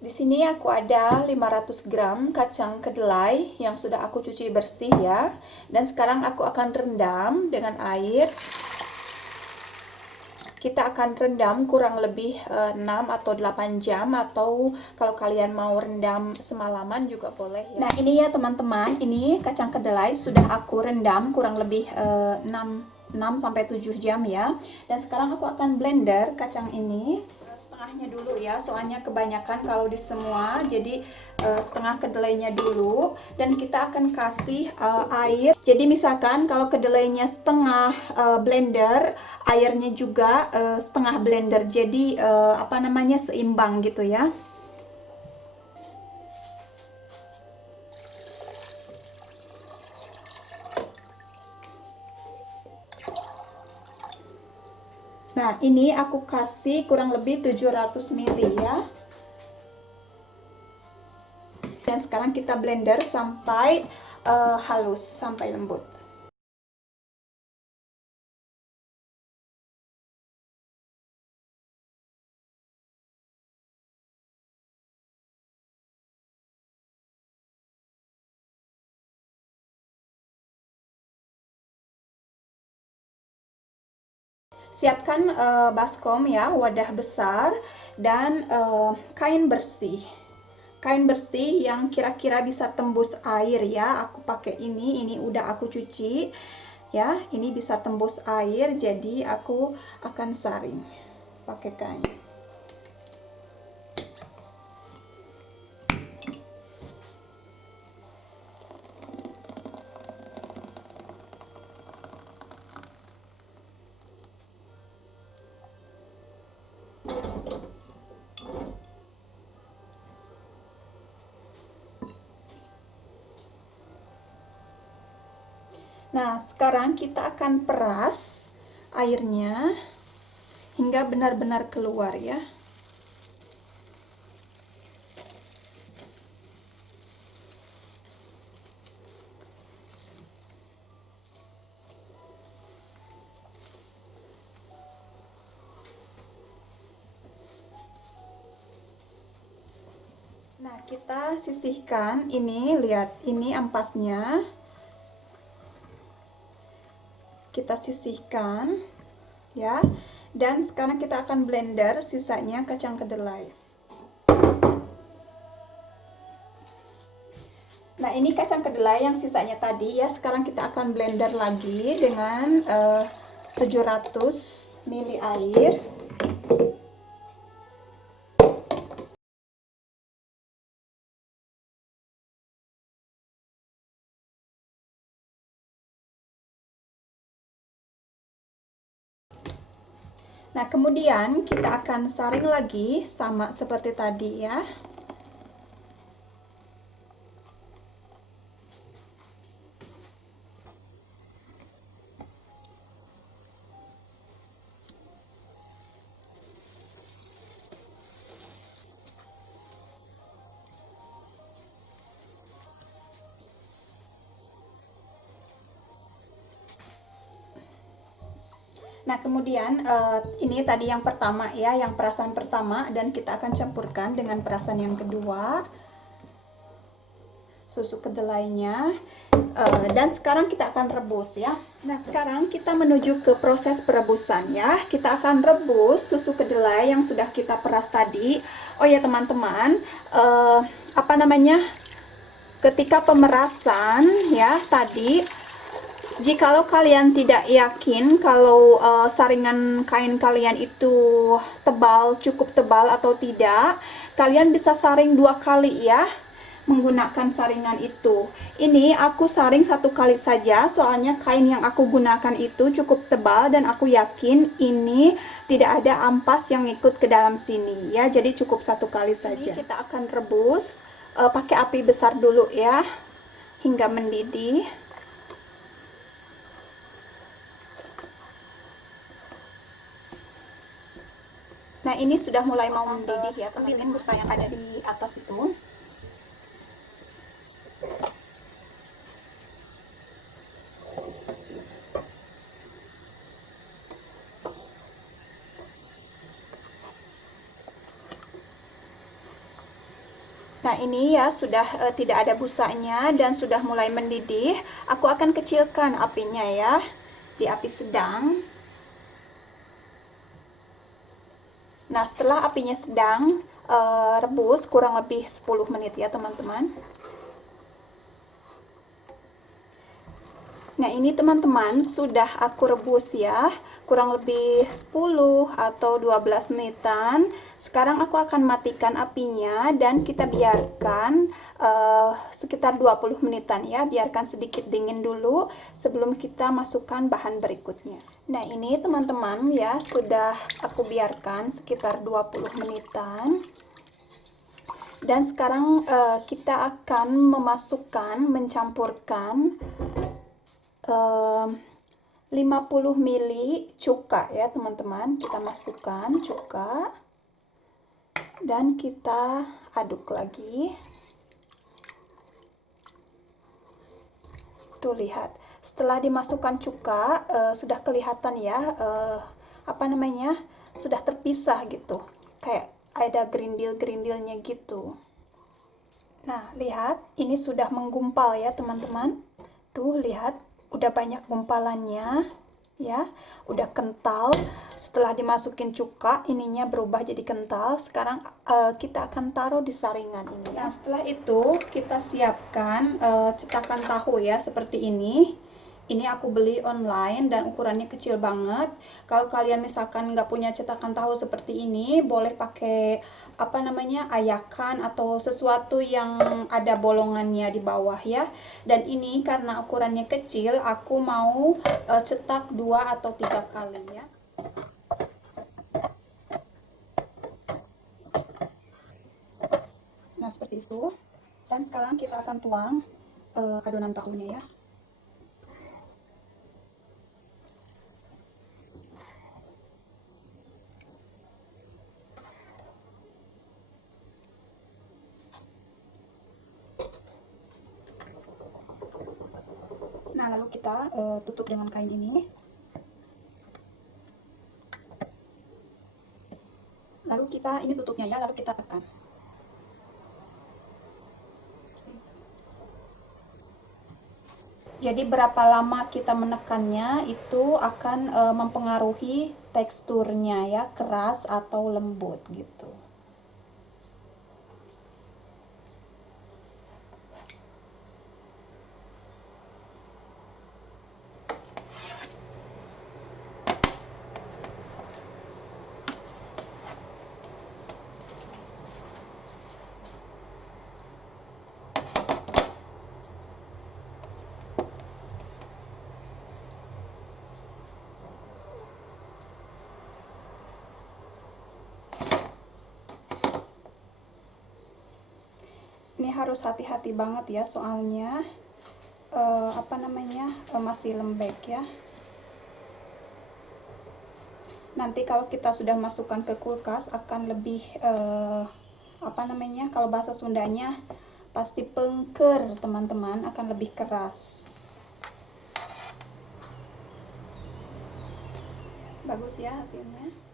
Di sini aku ada 500 gram kacang kedelai yang sudah aku cuci bersih ya. Dan sekarang aku akan rendam dengan air. Kita akan rendam kurang lebih 6 atau 8 jam, atau kalau kalian mau rendam semalaman juga boleh ya. Nah, ini ya teman-teman, ini kacang kedelai sudah aku rendam kurang lebih 6 sampai 7 jam ya. Dan sekarang aku akan blender kacang ini setengahnya dulu ya, soalnya kebanyakan kalau di semua, jadi setengah kedelainya dulu. Dan kita akan kasih air. Jadi misalkan kalau kedelainya setengah blender, airnya juga setengah blender, jadi apa namanya, seimbang gitu ya. Nah, ini aku kasih kurang lebih 700 ml ya. Dan sekarang kita blender sampai halus, sampai lembut. Siapkan baskom ya, wadah besar, dan kain bersih. Kain bersih yang kira-kira bisa tembus air ya. Aku pakai ini udah aku cuci ya. Ini bisa tembus air, jadi aku akan saring pakai kain. Nah, sekarang kita akan peras airnya hingga benar-benar keluar ya. Nah, kita sisihkan ini, lihat ini ampasnya. Kita sisihkan ya. Dan sekarang kita akan blender sisanya kacang kedelai. Nah, ini kacang kedelai yang sisanya tadi ya. Sekarang kita akan blender lagi dengan 700 ml air. Nah, kemudian kita akan saring lagi sama seperti tadi ya. Nah, kemudian ini tadi yang pertama ya, yang perasan pertama, dan kita akan campurkan dengan perasan yang kedua, susu kedelainya. Dan sekarang kita akan rebus ya. Nah, sekarang kita menuju ke proses perebusan ya. Kita akan rebus susu kedelai yang sudah kita peras tadi. Oh ya teman-teman, apa namanya, ketika pemerasan ya tadi, jikalau kalian tidak yakin kalau saringan kain kalian itu tebal, cukup tebal atau tidak, kalian bisa saring 2 kali ya, menggunakan saringan itu. Ini aku saring 1 kali saja, soalnya kain yang aku gunakan itu cukup tebal dan aku yakin ini tidak ada ampas yang ikut ke dalam sini ya, jadi cukup 1 kali saja. Ini kita akan rebus pakai api besar dulu ya, hingga mendidih. Nah, ini sudah mulai mau mendidih ya, ambilin busa yang ada di atas itu. Nah, ini ya sudah tidak ada busanya dan sudah mulai mendidih. Aku akan kecilkan apinya ya, di api sedang. Nah, setelah apinya sedang, rebus kurang lebih 10 menit ya teman-teman. Nah, ini teman-teman sudah aku rebus ya, kurang lebih 10 atau 12 menitan. Sekarang aku akan matikan apinya dan kita biarkan sekitar 20 menitan ya, biarkan sedikit dingin dulu sebelum kita masukkan bahan berikutnya. Nah, ini teman-teman ya, sudah aku biarkan sekitar 20 menitan. Dan sekarang kita akan mencampurkan 50 ml cuka ya teman-teman. Kita masukkan cuka dan kita aduk lagi. Tuh lihat, setelah dimasukkan cuka sudah kelihatan ya sudah terpisah gitu, kayak ada gerindil-gerindilnya gitu. Nah, lihat, ini sudah menggumpal ya teman-teman. Tuh lihat, udah banyak gumpalannya ya, udah kental. Setelah dimasukin cuka, ininya berubah jadi kental. Sekarang kita akan taruh di saringan ini ya. Nah, setelah itu kita siapkan cetakan tahu ya, seperti ini. Ini aku beli online dan ukurannya kecil banget. Kalau kalian misalkan nggak punya cetakan tahu seperti ini, boleh pakai ayakan atau sesuatu yang ada bolongannya di bawah ya. Dan ini karena ukurannya kecil, aku mau cetak 2 atau 3 kali ya. Nah, seperti itu. Dan sekarang kita akan tuang adonan tahunya ya. Nah, lalu kita tutup dengan kain ini. Lalu kita, ini tutupnya ya, lalu kita tekan. Jadi berapa lama kita menekannya itu akan mempengaruhi teksturnya ya, keras atau lembut gitu. Ini harus hati-hati banget ya, soalnya masih lembek ya. Nanti kalau kita sudah masukkan ke kulkas akan lebih kalau bahasa Sundanya pasti pengker teman-teman, akan lebih keras. Bagus ya hasilnya.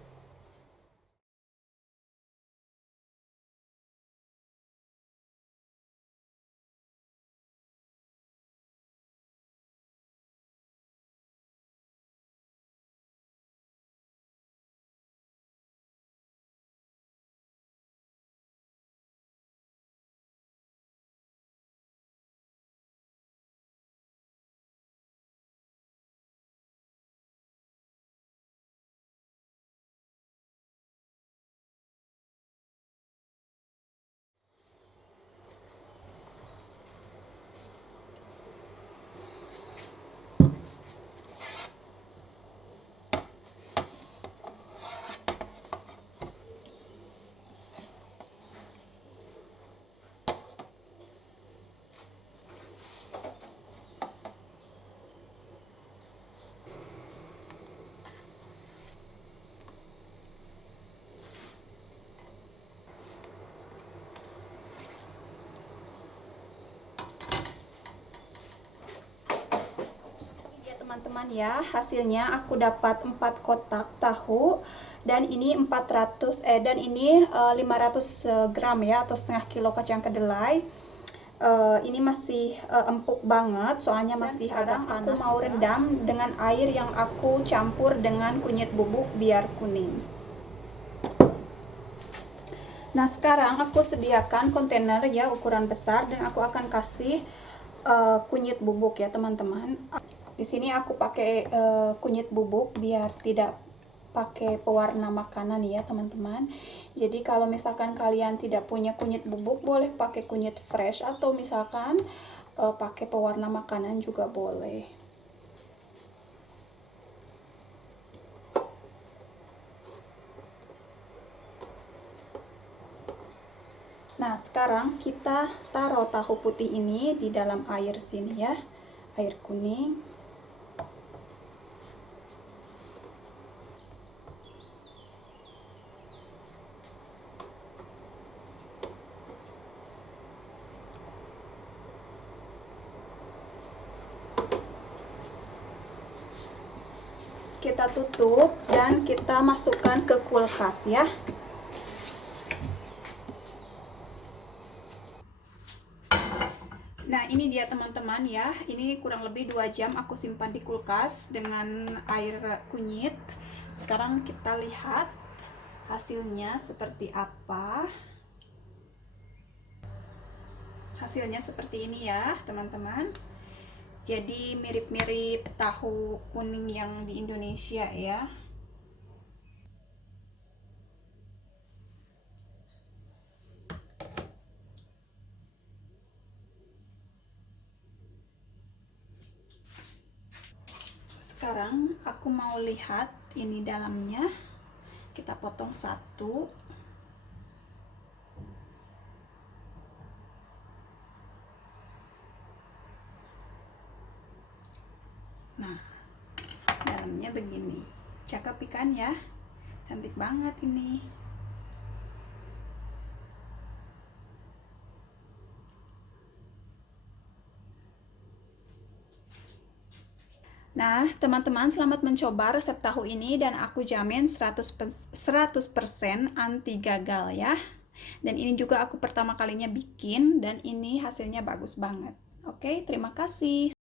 Teman-teman ya, hasilnya aku dapat 4 kotak tahu Dan ini 500 gram ya, atau setengah kilo kacang kedelai. Ini masih empuk banget, soalnya masih agak panas. Aku mau rendam dengan air yang aku campur dengan kunyit bubuk biar kuning. Nah, sekarang aku sediakan kontainer ya ukuran besar, dan aku akan kasih kunyit bubuk ya teman-teman. Di sini aku pakai kunyit bubuk biar tidak pakai pewarna makanan ya teman-teman. Jadi kalau misalkan kalian tidak punya kunyit bubuk, boleh pakai kunyit fresh, atau misalkan pakai pewarna makanan juga boleh. Nah, sekarang kita taruh tahu putih ini di dalam air sini ya, air kuning. Kita tutup dan kita masukkan ke kulkas ya. Nah, ini dia teman-teman ya. Ini kurang lebih 2 jam aku simpan di kulkas dengan air kunyit. Sekarang kita lihat hasilnya seperti apa. Hasilnya seperti ini ya teman-teman. Jadi mirip-mirip tahu kuning yang di Indonesia ya. Sekarang aku mau lihat ini dalamnya. Kita potong satu. Nah, dalamnya begini. Cakep ikan ya. Cantik banget ini. Nah, teman-teman, selamat mencoba resep tahu ini, dan aku jamin 100% anti gagal ya. Dan ini juga aku pertama kalinya bikin, dan ini hasilnya bagus banget. Oke, terima kasih.